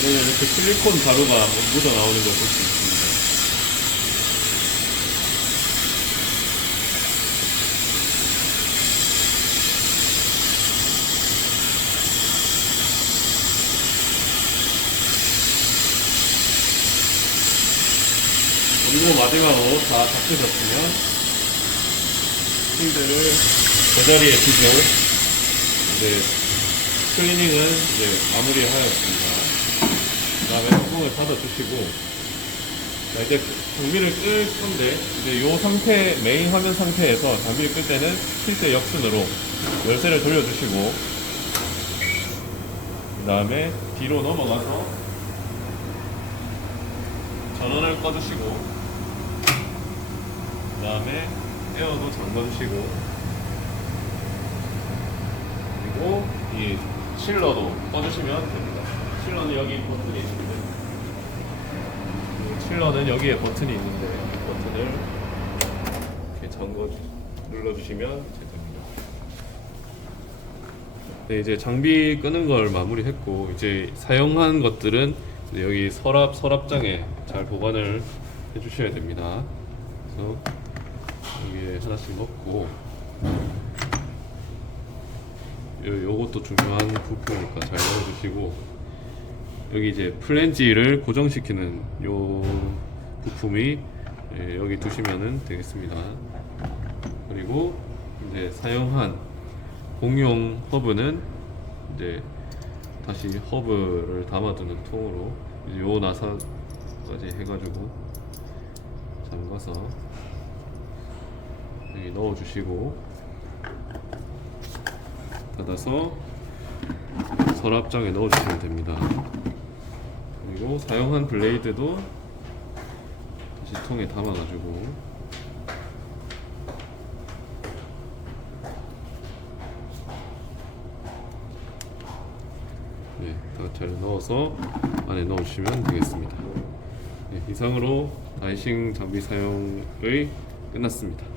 그러면 이렇게 실리콘 가루가 묻어 나오는 걸 볼 수 있습니다. 그리고 마지막으로 다 닦으셨으면 필드를 제자리에 두고 이제 클리닝은 이제 마무리하였습니다. 그 다음에 뚜껑을 닫아주시고 이제 장비를 끌 건데 이제 요 상태, 메인 화면 상태에서 장비를 끌 때는 필드 역순으로 열쇠를 돌려주시고 그 다음에 뒤로 넘어가서 전원을 꺼주시고 그 다음에 에어도 잠궈주시고 그리고 이 실러도 꺼주시면 됩니다. 실러는 여기 버튼이 있는데 실러는 여기에 버튼이 있는데 이 버튼을 이렇게 눌러주시면 됩니다. 네, 이제 장비 끄는 걸 마무리했고 이제 사용한 것들은 이제 여기 서랍장에 잘 보관을 해주셔야 됩니다. 그래서 여기에 하나씩 넣고 요것도 중요한 부품이니까 잘 넣어주시고, 여기 이제 플랜지를 고정시키는 요 부품이 여기 두시면은 되겠습니다. 그리고 이제 사용한 공용 허브는 이제 다시 허브를 담아두는 통으로 이제 요 나사까지 해가지고 잠가서 여기 넣어주시고, 닫아서 서랍장에 넣어주시면 됩니다. 그리고 사용한 블레이드도 다시 통에 담아가지고 네, 다 잘 넣어서 안에 넣어주시면 되겠습니다. 네, 이상으로 다이싱 장비 사용의 끝났습니다.